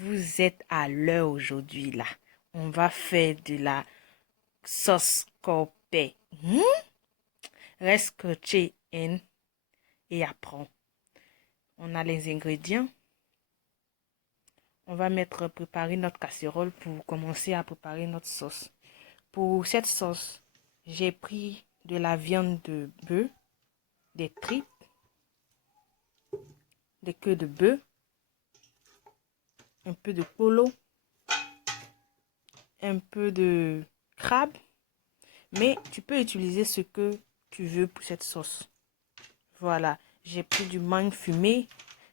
Vous êtes à l'heure aujourd'hui là. On va faire de la sauce corpée. Reste scotché et apprends. On a les ingrédients. On va préparer notre casserole pour commencer à préparer notre sauce. Pour cette sauce, j'ai pris de la viande de bœuf, des tripes, des queues de bœuf, un peu de polo, un peu de crabe. Mais tu peux utiliser ce que tu veux pour cette sauce. Voilà, j'ai pris du mangue fumé.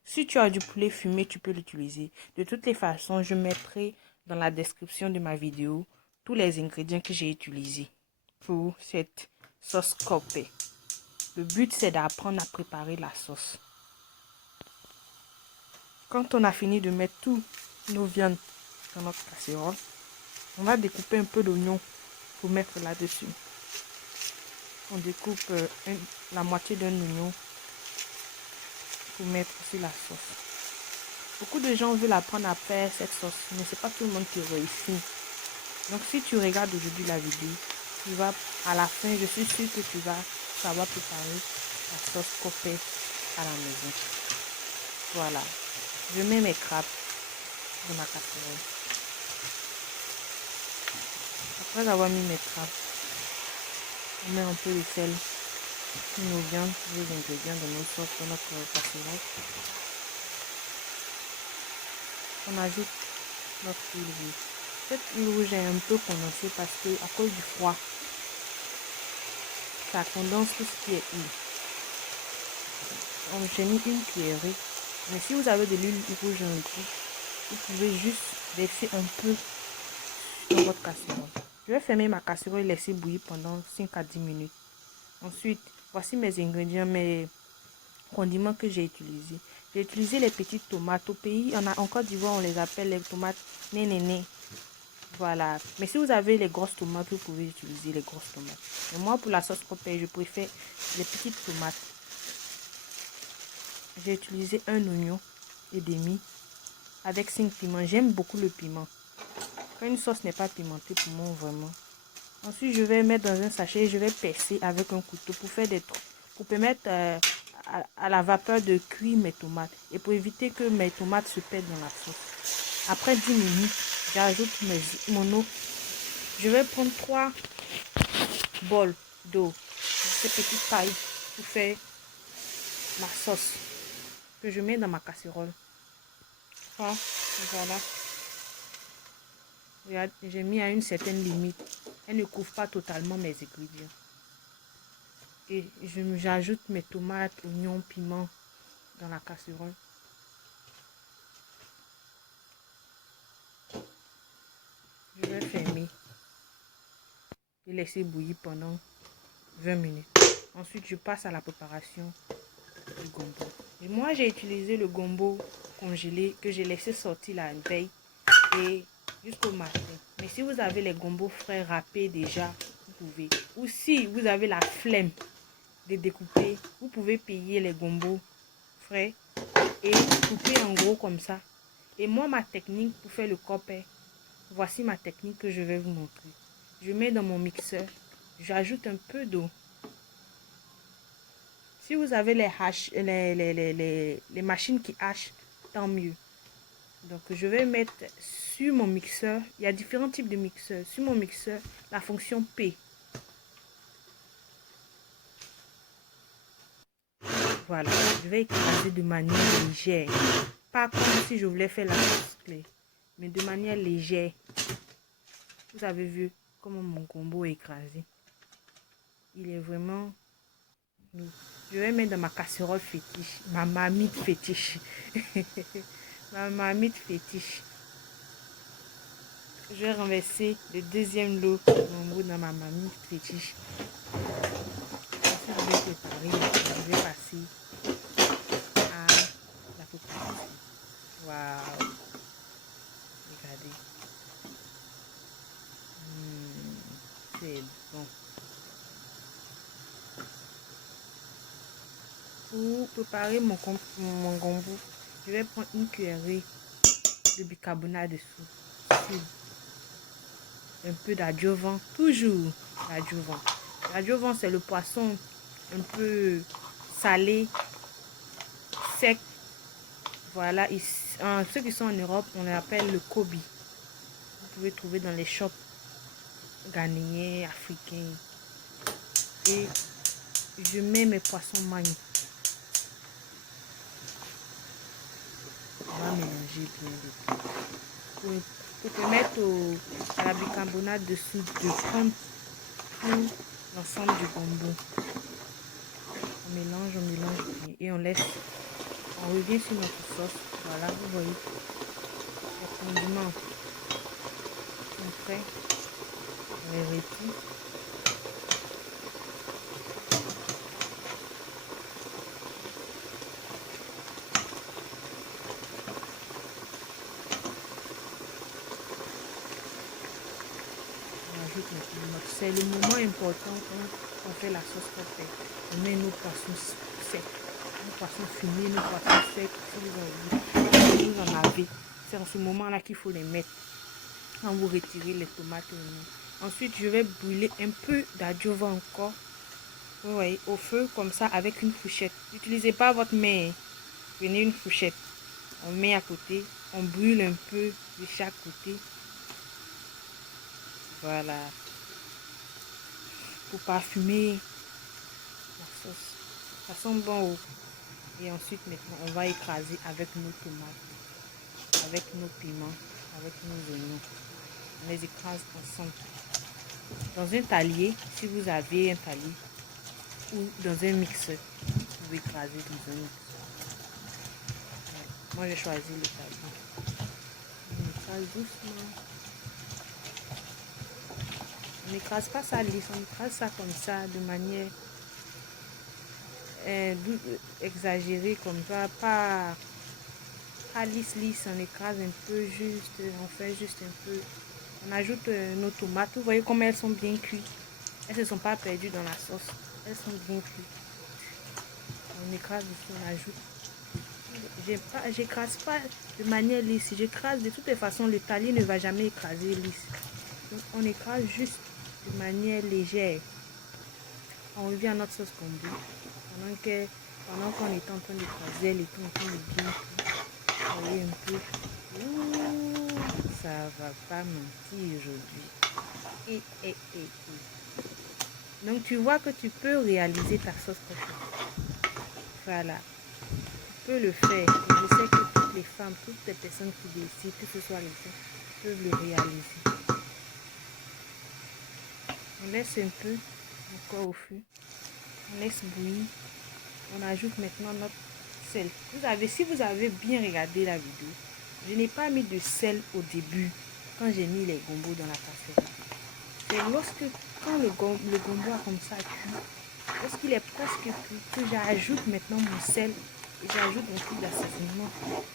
Si tu as du poulet fumé, tu peux l'utiliser. De toutes les façons, je mettrai dans la description de ma vidéo tous les ingrédients que j'ai utilisés pour cette sauce copée. Le but, c'est d'apprendre à préparer la sauce. Quand on a fini de mettre toutes nos viandes dans notre casserole, on va découper un peu d'oignon pour mettre là-dessus. On découpe la moitié d'un oignon pour mettre sur la sauce. Beaucoup de gens veulent apprendre à faire cette sauce, mais c'est pas tout le monde qui réussit. Donc si tu regardes aujourd'hui la vidéo, tu vas à la fin, je suis sûre que tu vas savoir préparer la sauce copée à la maison. Voilà. Je mets mes crabes dans ma casserole. Après avoir mis mes crabes, on met un peu de sel sur nos viandes, les ingrédients de nos sauces dans notre casserole. On ajoute notre huile rouge. Cette huile rouge est un peu condensée parce que à cause du froid, ça condense tout ce qui est huile. Donc j'ai mis une cuillerée. Mais si vous avez de l'huile rouge en liquide, vous pouvez juste laisser un peu dans votre casserole. Je vais fermer ma casserole et laisser bouillir pendant 5 à 10 minutes. Ensuite, voici mes ingrédients, mes condiments que j'ai utilisés. J'ai utilisé les petites tomates. Au pays, en Côte d'Ivoire, on les appelle les tomates nénéné. Voilà. Mais si vous avez les grosses tomates, vous pouvez utiliser les grosses tomates. Mais moi, pour la sauce copée, je préfère les petites tomates. J'ai utilisé un oignon et demi avec 5 piments. J'aime beaucoup le piment. Quand une sauce n'est pas pimentée pour moi, vraiment. Ensuite, je vais mettre dans un sachet et je vais percer avec un couteau pour faire des trucs. Pour permettre à la vapeur de cuire mes tomates. Et pour éviter que mes tomates se perdent dans la sauce. Après 10 minutes, j'ajoute mon eau. Je vais prendre 3 bols d'eau. Ces petites pailles pour faire ma sauce. Que je mets dans ma casserole. Voilà. Regarde, j'ai mis à une certaine limite. Elle ne couvre pas totalement mes ingrédients. Et j'ajoute mes tomates, oignons, piments dans la casserole. Je vais fermer et laisser bouillir pendant 20 minutes. Ensuite, je passe à la préparation du gombo. Et moi, j'ai utilisé le gombo congelé que j'ai laissé sortir la veille et jusqu'au matin. Mais si vous avez les gombos frais râpés déjà, vous pouvez. Ou si vous avez la flemme de découper, vous pouvez payer les gombos frais et couper en gros comme ça. Et moi, ma technique pour faire le copé, voici ma technique que je vais vous montrer. Je mets dans mon mixeur, j'ajoute un peu d'eau. Si vous avez les machines qui hachent, tant mieux. Donc je vais mettre sur mon mixeur, il y a différents types de mixeurs. Sur mon mixeur, la fonction P. Voilà, je vais écraser de manière légère. Pas comme si je voulais faire la sauce clé, mais de manière légère. Vous avez vu comment mon gombo est écrasé. Il est vraiment... Je vais mettre dans ma casserole fétiche, ma marmite fétiche. Ma marmite fétiche. Je vais renverser le deuxième lot de gombo dans ma marmite fétiche. Ensuite, je vais préparer, je vais passer à la préparation. Waouh! Regardez. C'est bon. Pour préparer mon gombo, je vais prendre une cuillerée le bicarbonate de soude, un peu d'adjuvant, toujours l'adjuvant. L'adjuvant, c'est le poisson un peu salé, sec. Voilà, ici, ceux qui sont en Europe, on l'appelle le kobe. Vous pouvez trouver dans les shops ghanéens, africains. Et je mets mes poissons magnifiques. On va mélanger bien le tout. Pour permettre à la bicarbonate de soude de prendre tout l'ensemble du gombo. On mélange bien et on laisse. On revient sur notre sauce. Voilà, vous voyez. Les condiments sont prêts. On les retire. On ajoute maintenant notre. C'est le moment important quand on fait la sauce qu'on fait. On met nos poissons secs, nos poissons fumés, nos poissons secs. Si vous en avez, c'est en ce moment-là qu'il faut les mettre. Quand vous retirez les tomates. Ensuite, je vais brûler un peu d'adjuvant encore. Vous voyez, au feu, comme ça, avec une fourchette. N'utilisez pas votre main. Prenez une fourchette. On met à côté. On brûle un peu de chaque côté. Voilà. Pour parfumer la sauce. Ça sent bon. Et ensuite, maintenant, on va écraser avec nos tomates, avec nos piments, avec nos oignons. On les écrase ensemble. Dans un talier, si vous avez un talier, ou dans un mixeur, vous pouvez écraser dans un mixeur. Moi, j'ai choisi le talier. On écrase doucement. On n'écrase pas ça lisse, on écrase ça comme ça, de manière exagérée, comme ça, pas lisse, on écrase un peu juste, on fait juste un peu. On ajoute nos tomates, vous voyez comme elles sont bien cuites. Elles ne se sont pas perdues dans la sauce, elles sont bien cuites. On écrase ici, on ajoute. J'écrase pas de manière lisse, j'écrase de toutes les façons, le talier ne va jamais écraser lisse. Donc on écrase juste de manière légère. On revient à notre sauce gombo. Pendant qu'on est en train d'écraser, elle est en train de bien cuire. Vous voyez un peu. Ouh, ça va pas mentir aujourd'hui. Donc tu vois que tu peux réaliser ta sauce prochaine. Voilà. Tu peux le faire. Et je sais que toutes les femmes, toutes les personnes qui décident, que ce soit les femmes, peuvent le réaliser. On laisse un peu encore au feu. On laisse bouillir. On ajoute maintenant notre sel. Si vous avez bien regardé la vidéo, je n'ai pas mis de sel au début quand j'ai mis les gombos dans la casserole. C'est quand le gombo a comme ça cuit, lorsqu'il est presque cuit, que j'ajoute maintenant mon sel et j'ajoute un peu d'assaisonnement.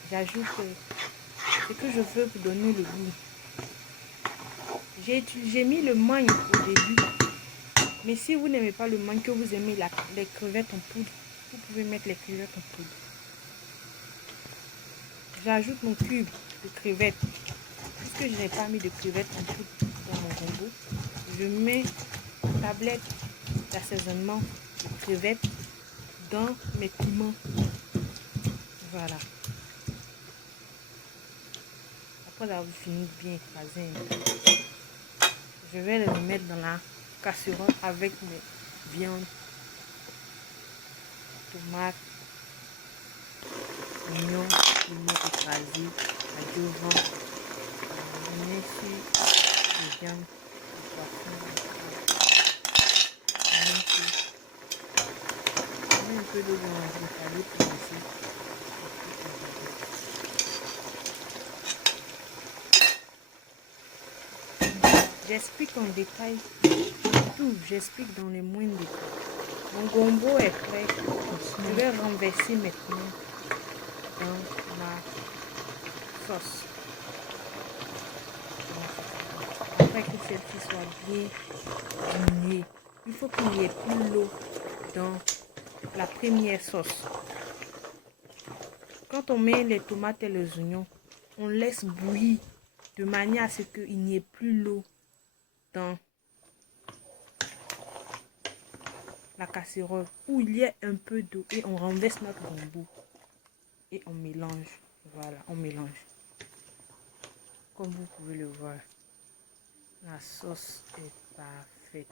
J'ajoute ce que je veux pour donner le goût. J'ai mis le mangue au début. Mais si vous n'aimez pas le mangue, que vous aimez les crevettes en poudre, vous pouvez mettre les crevettes en poudre. J'ajoute mon cube de crevettes. Puisque je n'ai pas mis de crevettes en poudre dans mon gombo, je mets une tablette d'assaisonnement de crevettes dans mes piments. Voilà. Après avoir fini de bien écraser un peu, je vais les mettre dans la casserole avec mes viandes, tomates, oignons, piments écrasés, adjuvant. Je mets sur les viandes, les poissons, je mets un peu d'eau dans le palier pour laisser. J'explique en détail tout, j'explique dans les moindres détails. Mon gombo est prêt. Je vais renverser maintenant dans ma sauce. Après que celle-ci soit bien diminuée, il faut qu'il n'y ait plus l'eau dans la première sauce. Quand on met les tomates et les oignons, on laisse bouillir de manière à ce qu'il n'y ait plus l'eau dans la casserole où il y a un peu d'eau et on renverse notre gombo et on mélange. Voilà, on mélange. Comme vous pouvez le voir, la sauce est parfaite.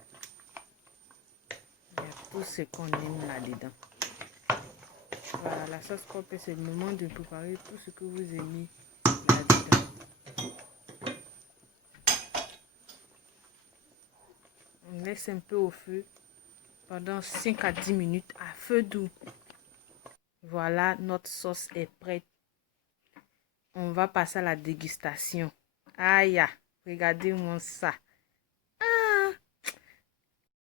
Il y a tout ce qu'on aime là-dedans. Voilà, la sauce propre, c'est le moment de préparer tout ce que vous aimez là-dedans. On laisse un peu au feu pendant 5 à 10 minutes à feu doux. Voilà, notre sauce est prête. On va passer à la dégustation. Aïe, regardez-moi ça.